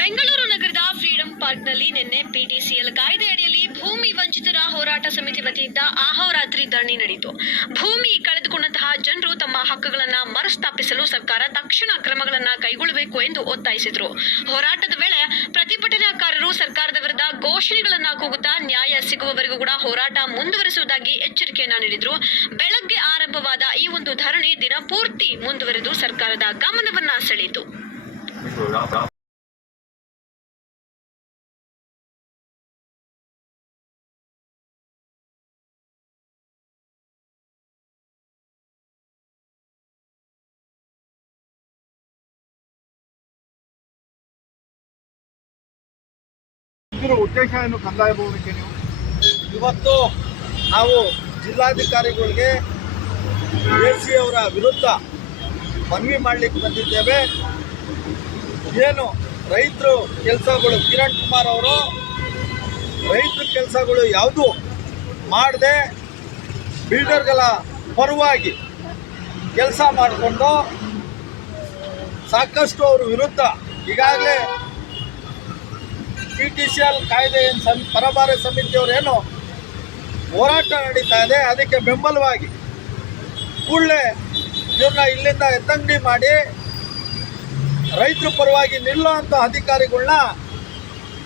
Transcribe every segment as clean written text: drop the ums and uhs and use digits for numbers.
ಬೆಂಗಳೂರು ನಗರದ ಫ್ರೀಡಂ ಪಾರ್ಕ್ನಲ್ಲಿ ನಿನ್ನೆ ಪಿಟಿಸಿಎಲ್ ಕಾಯ್ದೆ ಅಡಿಯಲ್ಲಿ ಭೂಮಿ ವಂಚಿತರ ಹೋರಾಟ ಸಮಿತಿ ವತಿಯಿಂದ ಅಹೋರಾತ್ರಿ ಧರಣಿ ನಡೆಯಿತು. ಭೂಮಿ ಕಳೆದುಕೊಂಡಂತಹ ಜನರು ತಮ್ಮ ಹಕ್ಕುಗಳನ್ನು ಮರುಸ್ಥಾಪಿಸಲು ಸರ್ಕಾರ ತಕ್ಷಣ ಕ್ರಮಗಳನ್ನು ಕೈಗೊಳ್ಳಬೇಕು ಎಂದು ಒತ್ತಾಯಿಸಿದರು. ಹೋರಾಟದ ವೇಳೆ ಪ್ರತಿಭಟನಾಕಾರರು ಸರ್ಕಾರದ ವಿರುದ್ಧ ಘೋಷಣೆಗಳನ್ನು ಕೂಗುತ್ತಾ ನ್ಯಾಯ ಸಿಗುವವರೆಗೂ ಕೂಡ ಹೋರಾಟ ಮುಂದುವರಿಸುವುದಾಗಿ ಎಚ್ಚರಿಕೆಯನ್ನ ನೀಡಿದರು. ಬೆಳಗ್ಗೆ ಆರಂಭವಾದ ಈ ಒಂದು ಧರಣಿ ದಿನಪೂರ್ತಿ ಮುಂದುವರೆದು ಸರ್ಕಾರದ ಗಮನವನ್ನ ಸೆಳೆಯಿತು. ಉದ್ದೇಶ ಏನು ಕಂದಾಯ ಭವನಕ್ಕೆ ನೀವು ಇವತ್ತು ನಾವು ಜಿಲ್ಲಾಧಿಕಾರಿಗಳಿಗೆ ಎಸಿ ಅವರ ವಿರುದ್ಧ ಮನವಿ ಮಾಡಲಿಕ್ಕೆ ಬಂದಿದ್ದೇವೆ. ಏನು ರೈತರು ಕೆಲಸಗಳು ಕಿರಣ್ ಕುಮಾರ್ ಅವರು ರೈತರ ಕೆಲಸಗಳು ಯಾವುದು ಮಾಡದೆ ಬಿಲ್ಡರ್ಗಳ ಪರವಾಗಿ ಕೆಲಸ ಮಾಡಿಕೊಂಡು ಸಾಕಷ್ಟು ಅವ್ರ ವಿರುದ್ಧ ಈಗಾಗಲೇ ಪಿಟಿಸಿಎಲ್ ಕಾಯ್ದೆ ಪರಭಾರೆ ಸಮಿತಿಯವರೇನು ಹೋರಾಟ ನಡೀತಾ ಇದೆ, ಅದಕ್ಕೆ ಬೆಂಬಲವಾಗಿ ಕೂಡಲೇ ಇವ್ರನ್ನ ಇಲ್ಲಿಂದ ಎತ್ತಂಗಡಿ ಮಾಡಿ ರೈತರ ಪರವಾಗಿ ನಿಲ್ಲುವಂಥ ಅಧಿಕಾರಿಗಳನ್ನ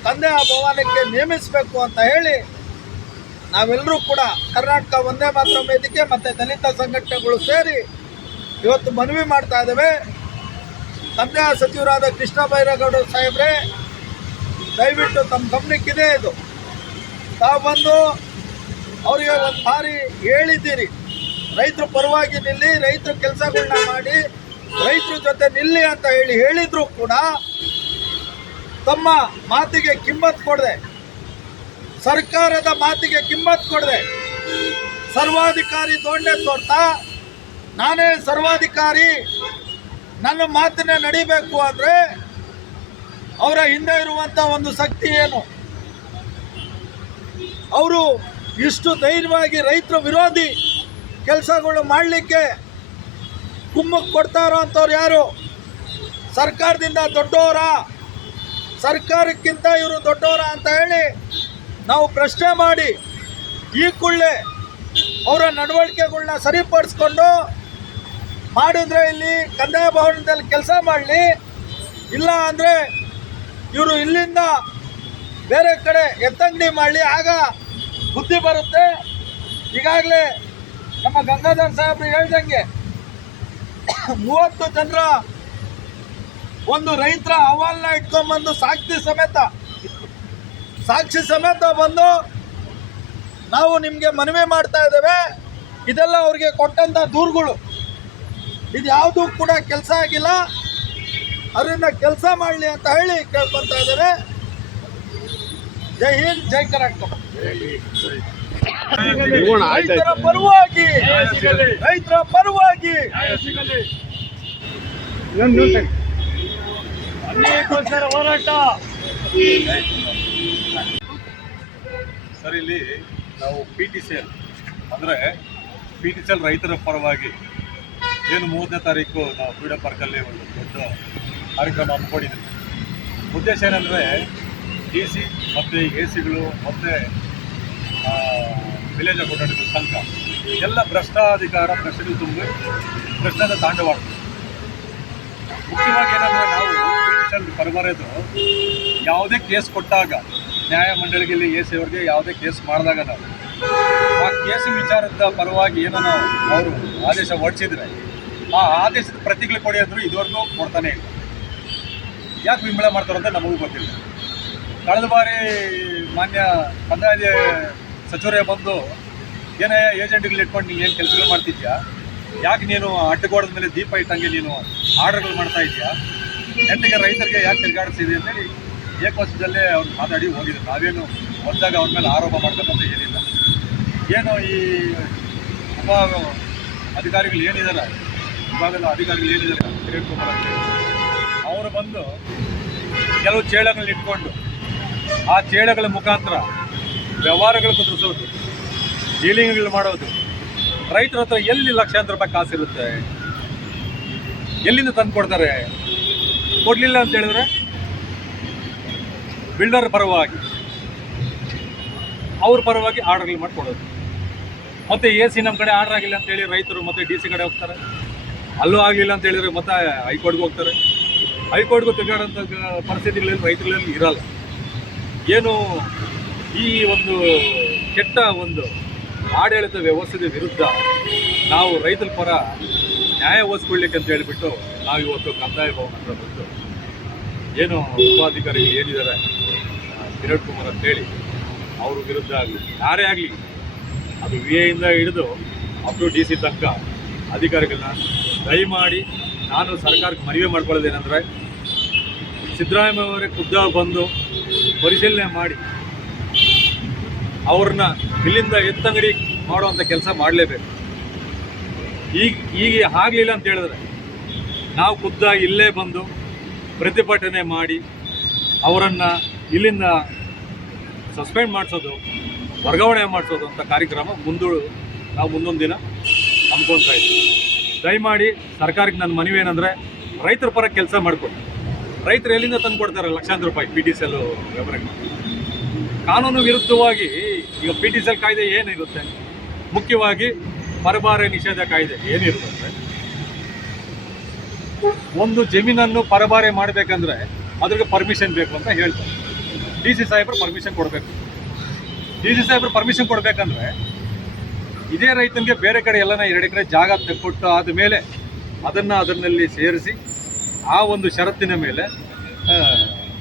ಕಂದಾಯ ಭವನಕ್ಕೆ ನೇಮಿಸಬೇಕು ಅಂತ ಹೇಳಿ ನಾವೆಲ್ಲರೂ ಕೂಡ ಕರ್ನಾಟಕ ಒಂದೇ ಮಾತ್ರ ವೇದಿಕೆ ಮತ್ತು ದಲಿತ ಸಂಘಟನೆಗಳು ಸೇರಿ ಇವತ್ತು ಮನವಿ ಮಾಡ್ತಾ ಇದ್ದೇವೆ. ಕಂದಾಯ ಸಚಿವರಾದ ಕೃಷ್ಣ ಬೈರೇಗೌಡ ಸಾಹೇಬ್ರೆ, ದಯವಿಟ್ಟು ತಮ್ಮ ಗಮನಕ್ಕಿದೆ ಇದು. ತಾವು ಬಂದು ಅವರಿಗೆ ಒಂದು ಬಾರಿ ಹೇಳಿದ್ದೀರಿ, ರೈತರ ಪರವಾಗಿ ನಿಲ್ಲಿ, ರೈತರ ಕೆಲಸಗಳನ್ನ ಮಾಡಿ, ರೈತರ ಜೊತೆ ನಿಲ್ಲಿ ಅಂತ ಹೇಳಿದ್ರು ಕೂಡ ತಮ್ಮ ಮಾತಿಗೆ ಕಿಮ್ಮತ್ತು ಕೊಡದೆ, ಸರ್ಕಾರದ ಮಾತಿಗೆ ಕಿಮ್ಮತ್ತು ಕೊಡದೆ ಸರ್ವಾಧಿಕಾರಿ ದೊಣ್ಣೆ ತೋರ್ತಾ ನಾನೇ ಸರ್ವಾಧಿಕಾರಿ, ನನ್ನ ಮಾತನ್ನೇ ನಡಿಬೇಕು ಅಂದರೆ ಅವರ ಹಿಂದೆ ಇರುವಂಥ ಒಂದು ಶಕ್ತಿ ಏನು? ಅವರು ಇಷ್ಟು ಧೈರ್ಯವಾಗಿ ರೈತರ ವಿರೋಧಿ ಕೆಲಸಗಳು ಮಾಡಲಿಕ್ಕೆ ಕುಮ್ಮಕ್ಕು ಕೊಡ್ತಾ ಇರೋವಂಥವ್ರು ಯಾರು? ಸರ್ಕಾರದಿಂದ ದೊಡ್ಡವರ, ಸರ್ಕಾರಕ್ಕಿಂತ ಇವರು ದೊಡ್ಡವರ ಅಂತ ಹೇಳಿ ನಾವು ಪ್ರಶ್ನೆ ಮಾಡಿ ಈ ಕೂಡಲೇ ಅವರ ನಡವಳಿಕೆಗಳನ್ನ ಸರಿಪಡಿಸ್ಕೊಂಡು ಮಾಡಿದ್ರೆ ಇಲ್ಲಿ ಕಂದಾಯ ಭವನದಲ್ಲಿ ಕೆಲಸ ಮಾಡಲಿ, ಇಲ್ಲ ಅಂದರೆ ಇವರು ಇಲ್ಲಿಂದ ಬೇರೆ ಕಡೆ ಎತ್ತಂಗಡಿ ಮಾಡಲಿ, ಆಗ ಬುದ್ಧಿ ಬರುತ್ತೆ. ಈಗಾಗಲೇ ನಮ್ಮ ಗಂಗಾಧರ್ ಸಾಹೇಬ್ರು ಹೇಳ್ದಂಗೆ 30 ಜನರ ಒಂದು ರೈತರ ಅಹವಾಲನ್ನ ಇಟ್ಕೊಂಡ್ಬಂದು ಸಾಕ್ಷಿ ಸಮೇತ ಬಂದು ನಾವು ನಿಮಗೆ ಮನವಿ ಮಾಡ್ತಾ ಇದ್ದೇವೆ, ಇದೆಲ್ಲ ಅವ್ರಿಗೆ ಕೊಟ್ಟಂಥ ದೂರುಗಳು, ಇದು ಯಾವುದೂ ಕೂಡ ಕೆಲಸ ಆಗಿಲ್ಲ, ಅದರಿಂದ ಕೆಲಸ ಮಾಡಲಿ ಅಂತ ಹೇಳಿ ಕೇಳ್ಕೊತಾ ಇದ್ದೇವೆ. ಜೈ ಹಿಂದ್, ಜೈ ಕರ್ನಾಟಕ. ರೈತರ ಪರವಾಗಿ ಹೋರಾಟ. ಸರ್, ಇಲ್ಲಿ ನಾವು ಪಿಟಿಸಿಎಲ್ ಅಂದರೆ ಪಿಟಿಸಿಎಲ್ ರೈತರ ಪರವಾಗಿ ಏನು 30ನೇ ತಾರೀಕು ನಾವು ಫ್ರೀಡಂ ಪಾರ್ಕಲ್ಲಿ ಒಂದು ದೊಡ್ಡ ಕಾರ್ಯಕ್ರಮ ಹಮ್ಮಿಕೊಂಡಿದ್ದೀವಿ. ಉದ್ದೇಶ ಏನಂದರೆ DC ಮತ್ತು AC ಗಳು ಮತ್ತು ವಿಲೇಜ್ ಅಕೌಂಟೆಂಟ್ಗಳ ಸಂಘ ಎಲ್ಲ ಭ್ರಷ್ಟಾಧಿಕಾರ ಪ್ರಶ್ನೆಗಳು ತುಂಬಿ ಭ್ರಷ್ಟಾಚಾರ ತಾಂಡವಾಡ್ತದೆ. ಮುಖ್ಯವಾಗಿ ಏನಂದರೆ ನಾವು ಪಿಟಿಸಿಎಲ್ ಪರಬಾರದು ಯಾವುದೇ ಕೇಸ್ ಕೊಟ್ಟಾಗ ನ್ಯಾಯಮಂಡಳಿಗೆ AC ಅವ್ರಿಗೆ ಯಾವುದೇ ಕೇಸ್ ಮಾಡಿದಾಗ ನಾವು ಆ ಕೇಸಿನ ವಿಚಾರದ ಪರವಾಗಿ ಏನೋ ನಾವು ಅವರು ಆದೇಶ ಹೊರಡಿಸಿದ್ರೆ ಆ ಆದೇಶದ ಪ್ರತಿಗಳು ಕೊಡಿ ಅಂದರೂ ಇದುವರೆಗೂ ಕೊಡ್ತಾನೆ ಇಲ್ಲ. ಯಾಕೆ ವಿಂಬಳ ಮಾಡ್ತಾರೆ ಅಂತ ನಮಗೂ ಗೊತ್ತಿಲ್ಲ. ಕಳೆದ ಬಾರಿ ಮಾನ್ಯ ಕಂದಾಯ ಸಚಿವರೇ ಬಂದು ಏನೇ ಏಜೆಂಟ್ಗಳು ಇಟ್ಕೊಂಡು ನೀನು ಏನು ಕೆಲಸಗಳು ಮಾಡ್ತಿದ್ಯಾ, ಯಾಕೆ ನೀನು ಅಡ್ಡಗೋಡದ ಮೇಲೆ ದೀಪ ಇಟ್ಟಂಗೆ ನೀನು ಆರ್ಡರ್ಗಳು ಮಾಡ್ತಾ ಇದೆಯಾ, ನೆಟ್ಟಿಗೆ ರೈತರಿಗೆ ಯಾಕೆ ತಿರುಗಾಡಿಸಿದೆ ಅಂತೇಳಿ ಏಕವಚನದಲ್ಲೇ ಅವ್ರು ಮಾತಾಡಿ ಹೋಗಿದ್ರು. ನಾವೇನು ಹೊಸದಾಗ ಅವ್ರ ಮೇಲೆ ಆರೋಪ ಮಾಡ್ಬೇಕಂತ ಏನಿಲ್ಲ. ಏನು ಈ ಉಪ ಅಧಿಕಾರಿಗಳು ಏನಿದ್ದಾರೆ, ವಿಭಾಗದ ಅಧಿಕಾರಿಗಳು ಏನಿದ್ದಾರೆ ಕಿರಣ್ ಕುಮಾರ್ ಅಂತ ಅವರು ಬಂದು ಕೆಲವು ಚೇಳಗಳನ್ನ ಇಟ್ಕೊಂಡು ಆ ಚೇಳಗಳ ಮುಖಾಂತರ ವ್ಯವಹಾರಗಳು ಕುದುರಿಸೋದು, ಡೀಲಿಂಗ್ಗಳು ಮಾಡೋದು. ರೈತರ ಹತ್ರ ಎಲ್ಲಿ ಲಕ್ಷಾಂತರ ರೂಪಾಯಿ ಕಾಸಿರುತ್ತೆ, ಎಲ್ಲಿಂದ ತಂದು ಕೊಡ್ತಾರೆ? ಕೊಡಲಿಲ್ಲ ಅಂತ ಹೇಳಿದ್ರೆ ಬಿಲ್ಡರ್ ಪರವಾಗಿ ಅವ್ರ ಪರವಾಗಿ ಆರ್ಡರ್ಗಳು ಮಾಡಿಕೊಡೋದು. ಮತ್ತು ಎ ಸಿ ನಮ್ಮ ಕಡೆ ಆರ್ಡರ್ ಆಗಿಲ್ಲ ಅಂತೇಳಿ ರೈತರು ಮತ್ತು ಡಿ ಸಿ ಕಡೆ ಹೋಗ್ತಾರೆ. ಅಲ್ಲೂ ಆಗಲಿಲ್ಲ ಅಂತ ಹೇಳಿದ್ರೆ ಮತ್ತೆ ಹೈಕೋರ್ಟ್ಗೆ ಹೋಗ್ತಾರೆ. ಹೈಕೋರ್ಟ್ಗೂ ತೆಗೆಯೋಂಥ ಪರಿಸ್ಥಿತಿಗಳಲ್ಲಿ ರೈತರಲ್ಲಿ ಇರಲ್ಲ. ಏನು ಈ ಒಂದು ಕೆಟ್ಟ ಒಂದು ಆಡಳಿತ ವ್ಯವಸ್ಥೆಯ ವಿರುದ್ಧ ನಾವು ರೈತರ ಪರ ನ್ಯಾಯ ಒದಗಿಸ್ಕೊಳ್ಳಿಕ್ಕೆ ಅಂತ ಹೇಳಿಬಿಟ್ಟು ನಾವು ಇವತ್ತು ಕಂದಾಯ ಭವನ ಹತ್ರ ಬಂದು ಏನು ಉಪಾಧಿಕಾರಿಗಳು ಏನಿದ್ದಾರೆ ಕಿರಣ್ ಕುಮಾರ್ ಅಂತೇಳಿ ಅವ್ರ ವಿರುದ್ಧ ಆಗಲಿ ಯಾರೇ ಆಗಲಿ ಅದು ವಿ ಎಯಿಂದ ಹಿಡಿದು ಅಪ್ ಟು ಡಿ ಸಿ ತನಕ ಅಧಿಕಾರಿಗಳನ್ನ ದಯಮಾಡಿ ನಾನು ಸರ್ಕಾರಕ್ಕೆ ಮನವಿ ಮಾಡ್ಕೊಳ್ಳೋದೇನೆಂದರೆ ಸಿದ್ದರಾಮಯ್ಯ ಅವರೇ ಖುದ್ದಾಗಿ ಬಂದು ಪರಿಶೀಲನೆ ಮಾಡಿ ಅವ್ರನ್ನ ಇಲ್ಲಿಂದ ಎತ್ತಂಗಡಿ ಮಾಡುವಂಥ ಕೆಲಸ ಮಾಡಲೇಬೇಕು. ಈಗ ಆಗಲಿಲ್ಲ ಅಂತ ಹೇಳಿದ್ರೆ ನಾವು ಖುದ್ದಾಗಿ ಇಲ್ಲೇ ಬಂದು ಪ್ರತಿಭಟನೆ ಮಾಡಿ ಅವರನ್ನು ಇಲ್ಲಿಂದ ಸಸ್ಪೆಂಡ್ ಮಾಡಿಸೋದು, ವರ್ಗಾವಣೆ ಮಾಡಿಸೋದು ಅಂತ ಕಾರ್ಯಕ್ರಮ ನಾವು ಮುಂದೊಂದು ದಿನ ಹಮ್ಮಿಕೊಳ್ತಾ ಇದ್ದೀವಿ. ದಯಮಾಡಿ ಸರ್ಕಾರಕ್ಕೆ ನನ್ನ ಮನವಿ ಏನಂದರೆ ರೈತರ ಪರ ಕೆಲಸ ಮಾಡಿಕೊಡಿ. ರೈತರು ಎಲ್ಲಿಂದ ತಂದು ಕೊಡ್ತಾರೆ ಲಕ್ಷಾಂತರ ರೂಪಾಯಿ PTCL ವ್ಯವಹಾರಕ್ಕೆ. ಕಾನೂನು ವಿರುದ್ಧವಾಗಿ ಈಗ PTCL ಕಾಯ್ದೆ ಏನಿರುತ್ತೆ, ಮುಖ್ಯವಾಗಿ ಪರಭಾರೆ ನಿಷೇಧ ಕಾಯ್ದೆ ಏನಿರುತ್ತೆ, ಒಂದು ಜಮೀನನ್ನು ಪರಭಾರೆ ಮಾಡಬೇಕಂದ್ರೆ ಅದ್ರಿಗೆ ಪರ್ಮಿಷನ್ ಬೇಕು ಅಂತ ಹೇಳ್ತಾರೆ. ಡಿ ಸಿ ಸಾಹೇಬರು ಪರ್ಮಿಷನ್ ಕೊಡಬೇಕು. ಡಿ ಸಿ ಸಾಹೇಬರು ಪರ್ಮಿಷನ್ ಕೊಡಬೇಕಂದ್ರೆ ಇದೇ ರೈತನಿಗೆ ಬೇರೆ ಕಡೆ ಎಲ್ಲನ 2 ಎಕರೆ ಜಾಗ ತೆಗೆದುಕೊಟ್ಟು ಆದಮೇಲೆ ಅದನ್ನಲ್ಲಿ ಸೇರಿಸಿ ಆ ಒಂದು ಷರತ್ತಿನ ಮೇಲೆ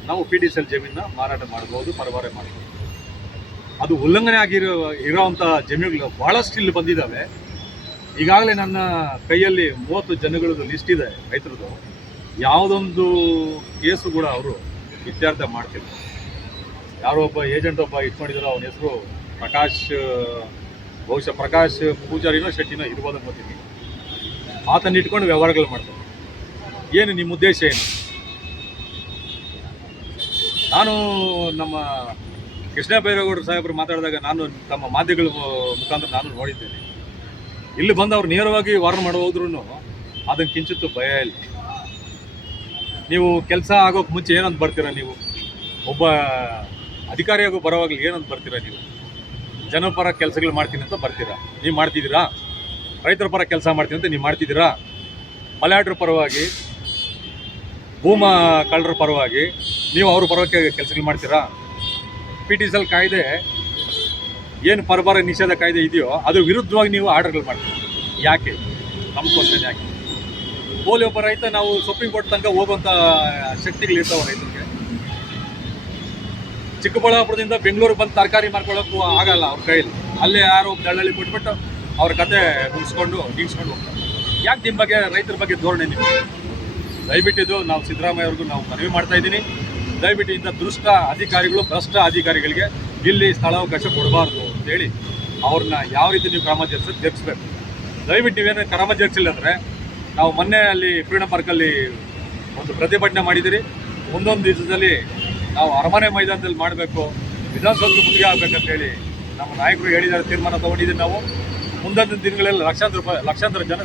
ನಾವು PTCL ಜಮೀನನ್ನ ಮಾರಾಟ ಮಾಡ್ಬೋದು, ಪರಭಾರೆ ಮಾಡ್ಬೋದು. ಅದು ಉಲ್ಲಂಘನೆ ಇರೋವಂಥ ಜಮೀನುಗಳು ಭಾಳಷ್ಟು ಇಲ್ಲಿ ಬಂದಿದ್ದಾವೆ. ಈಗಾಗಲೇ ನನ್ನ ಕೈಯಲ್ಲಿ 30 ಜನಗಳದ್ದು ಲಿಸ್ಟ್ ಇದೆ ರೈತರದ್ದು. ಯಾವುದೊಂದು ಕೇಸು ಕೂಡ ಅವರು ಇತ್ಯರ್ಥ ಮಾಡ್ತಿಲ್ಲ. ಯಾರೋ ಒಬ್ಬ ಏಜೆಂಟ್ ಇಟ್ಕೊಂಡಿದ್ರು, ಅವನ ಹೆಸರು ಪ್ರಕಾಶ್, ಬಹುಶಃ ಪ್ರಕಾಶ್ ಪೂಜಾರಿನೋ ಶೆಟ್ಟಿನೋ ಇರ್ಬೋದು ಅಂತೀನಿ. ಆತನ ಇಟ್ಕೊಂಡು ವ್ಯವಹಾರಗಳು ಮಾಡ್ತಾರೆ. ಏನು ನಿಮ್ಮ ಉದ್ದೇಶ ಏನು? ನಾನು ನಮ್ಮ ಕೃಷ್ಣ ಬೈರೇಗೌಡರು ಸಾಹೇಬರು ಮಾತಾಡಿದಾಗ ನಾನು ತಮ್ಮ ಮಾಧ್ಯಮಗಳ ಮುಖಾಂತರ ನಾನು ನೋಡಿದ್ದೇನೆ. ಇಲ್ಲಿ ಬಂದು ಅವ್ರು ನೇರವಾಗಿ ವಾರ್ನ್ ಮಾಡಿ ಹೋದ್ರೂ ಅದನ್ನು ಕಿಂಚಿತ್ತು ಭಯ ಇಲ್ಲ. ನೀವು ಕೆಲಸ ಆಗೋಕ್ಕೆ ಮುಂಚೆ ಏನಂತ ಬರ್ತೀರಾ? ನೀವು ಒಬ್ಬ ಅಧಿಕಾರಿಯಾಗೂ ಬರೋವಾಗಲಿ ಏನಂತ ಬರ್ತೀರಾ? ನೀವು ಜನಪರ ಕೆಲಸಗಳು ಮಾಡ್ತೀನಿ ಅಂತ ಬರ್ತೀರಾ? ನೀವು ಮಾಡ್ತಿದ್ದೀರಾ? ರೈತರ ಪರ ಕೆಲಸ ಮಾಡ್ತೀನಿ ಅಂತ ನೀವು ಮಾಡ್ತಿದ್ದೀರಾ? ಮಲೆಯಾಡ್ರ ಪರವಾಗಿ, ಭೂಮಾ ಕಳ್ಳರ ಪರವಾಗಿ ನೀವು ಅವ್ರ ಪರವಾಗಿ ಕೆಲಸಗಳು ಮಾಡ್ತೀರಾ? PTCL ಕಾಯ್ದೆ ಏನು ಪರಭಾರೆ ನಿಷೇಧ ಕಾಯ್ದೆ ಇದೆಯೋ ಅದ್ರ ವಿರುದ್ಧವಾಗಿ ನೀವು ಆರ್ಡರ್ಗಳು ಮಾಡ್ತೀರಿ. ಯಾಕೆ? ನಮ್ಮ ಕ್ವಶನ್ ಯಾಕೆ? ಹೋಲಿ ಒಬ್ಬ ರೈತ ನಾವು ಸುಪ್ರೀಂ ಕೋರ್ಟ್ ತನಕ ಹೋಗುವಂಥ ಶಕ್ತಿಗಳಿರ್ತಾವೆ ರೈತರಿಗೆ. ಚಿಕ್ಕಬಳ್ಳಾಪುರದಿಂದ ಬೆಂಗಳೂರಿಗೆ ಬಂದು ತರಕಾರಿ ಮಾರ್ಕೊಳ್ಳೋಕ್ಕೂ ಆಗಲ್ಲ ಅವ್ರ ಕೈಯಲ್ಲಿ. ಅಲ್ಲೇ ಯಾರೋ ದಳ್ಳಲ್ಲಿ ಕೊಟ್ಬಿಟ್ಟು ಅವ್ರ ಕತೆ ಮುಗಿಸ್ಕೊಂಡು ಹೋಗ್ತಾರೆ. ಯಾಕೆ ನಿಮ್ಮ ಬಗ್ಗೆ ರೈತರ ಬಗ್ಗೆ ಧೋರಣೆ ನಿಮಗೆ? ದಯವಿಟ್ಟಿದ್ದು ನಾವು ಸಿದ್ದರಾಮಯ್ಯ ಅವ್ರಿಗೂ ನಾವು ಮನವಿ ಮಾಡ್ತಾ ಇದ್ದೀನಿ. ದಯವಿಟ್ಟು ಇಂಥ ದುಷ್ಟ ಅಧಿಕಾರಿಗಳು, ಭ್ರಷ್ಟ ಅಧಿಕಾರಿಗಳಿಗೆ ಇಲ್ಲಿ ಸ್ಥಳಾವಕಾಶ ಕೊಡಬಾರ್ದು ಅಂತೇಳಿ ಅವ್ರನ್ನ ಯಾವ ರೀತಿ ನೀವು ಕ್ರಮ ಜರುಗಿಸ್ಬೇಕು. ದಯವಿಟ್ಟು ನೀವೇನು ಕ್ರಮ ಜರುಗಿಸಿಲ್ಲ ಅಂದರೆ ನಾವು ಮೊನ್ನೆ ಅಲ್ಲಿ ಫ್ರೀಡಮ್ ಪಾರ್ಕಲ್ಲಿ ಒಂದು ಪ್ರತಿಭಟನೆ ಮಾಡಿದ್ದೀರಿ. ಮುಂದೊಂದು ದಿವಸದಲ್ಲಿ ನಾವು ಅರಮನೆ ಮೈದಾನದಲ್ಲಿ ಮಾಡಬೇಕು, ವಿಧಾನಸೌಧಕ್ಕೆ ಮುತ್ತಿಗೆ ಆಗಬೇಕಂತೇಳಿ ನಮ್ಮ ನಾಯಕರು ಹೇಳಿದ್ದಾರೆ. ತೀರ್ಮಾನ ತೊಗೊಂಡಿದ್ದೀವಿ. ನಾವು ಮುಂದೊಂದು ದಿನಗಳಲ್ಲಿ ಲಕ್ಷಾಂತರ ಜನ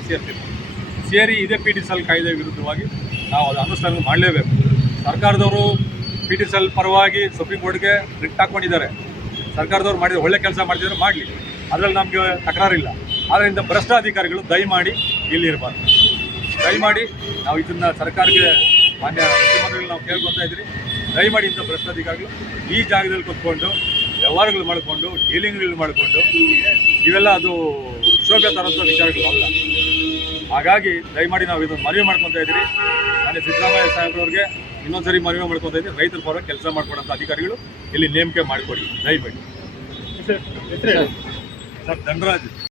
ಸೇರಿ ಇದೇ PTCL ಕಾಯ್ದೆ ವಿರುದ್ಧವಾಗಿ ನಾವು ಅದು ಅನುಷ್ಠಾನ ಮಾಡಲೇಬೇಕು. ಸರ್ಕಾರದವರು PTCL ಪರವಾಗಿ ಸುಪ್ರೀಂ ಕೋರ್ಟ್ಗೆ ರಿಟ್ ಹಾಕ್ಕೊಂಡಿದ್ದಾರೆ. ಸರ್ಕಾರದವ್ರು ಮಾಡಿದ್ರೆ ಒಳ್ಳೆ ಕೆಲಸ ಮಾಡ್ತಿದ್ರೆ ಮಾಡಲಿ, ಅದರಲ್ಲಿ ನಮಗೆ ತಕರಾರಿಲ್ಲ. ಆದ್ದರಿಂದ ಭ್ರಷ್ಟ ಅಧಿಕಾರಿಗಳು ದಯಮಾಡಿ ಇಲ್ಲಿರಬಾರ್ದು. ದಯಮಾಡಿ ನಾವು ಇದನ್ನು ಸರ್ಕಾರಕ್ಕೆ ಮಾನ್ಯ ಮುಖ್ಯಮಂತ್ರಿಗಳು ನಾವು ಕೇಳ್ಕೊತಾ ಇದ್ದೀರಿ. ದಯಮಾಡಿ ಇಂಥ ಭ್ರಷ್ಟ ಅಧಿಕಾರಿಗಳು ಈ ಜಾಗದಲ್ಲಿ ಕೂತ್ಕೊಂಡು ವ್ಯವಹಾರಗಳು ಮಾಡಿಕೊಂಡು ಡೀಲಿಂಗ್ಗಳು ಮಾಡಿಕೊಂಡು ಇವೆಲ್ಲ ಅದು ಶೋಭೆ ತರೋಂಥ ವಿಚಾರಗಳಲ್ಲ. ಹಾಗಾಗಿ ದಯಮಾಡಿ ನಾವು ಇದನ್ನು ಮನವಿ ಮಾಡ್ಕೊತಾ ಇದ್ದೀರಿ. ನಾನೇ ಸಿದ್ದರಾಮಯ್ಯ ಸಾಹೇಬ್ರವ್ರಿಗೆ ಇನ್ನೊಂದ್ಸರಿ ಮನವಿ ಮಾಡ್ಕೊತಾ ಇದ್ದೀನಿ. ರೈತರ ಪರ ಕೆಲಸ ಮಾಡ್ಕೊಡೋಂಥ ಅಧಿಕಾರಿಗಳು ಇಲ್ಲಿ ನೇಮಕ ಮಾಡಿಕೊಡಿ ದಯಮಾಡಿ. ಸರ್ ಧನರಾಜ್.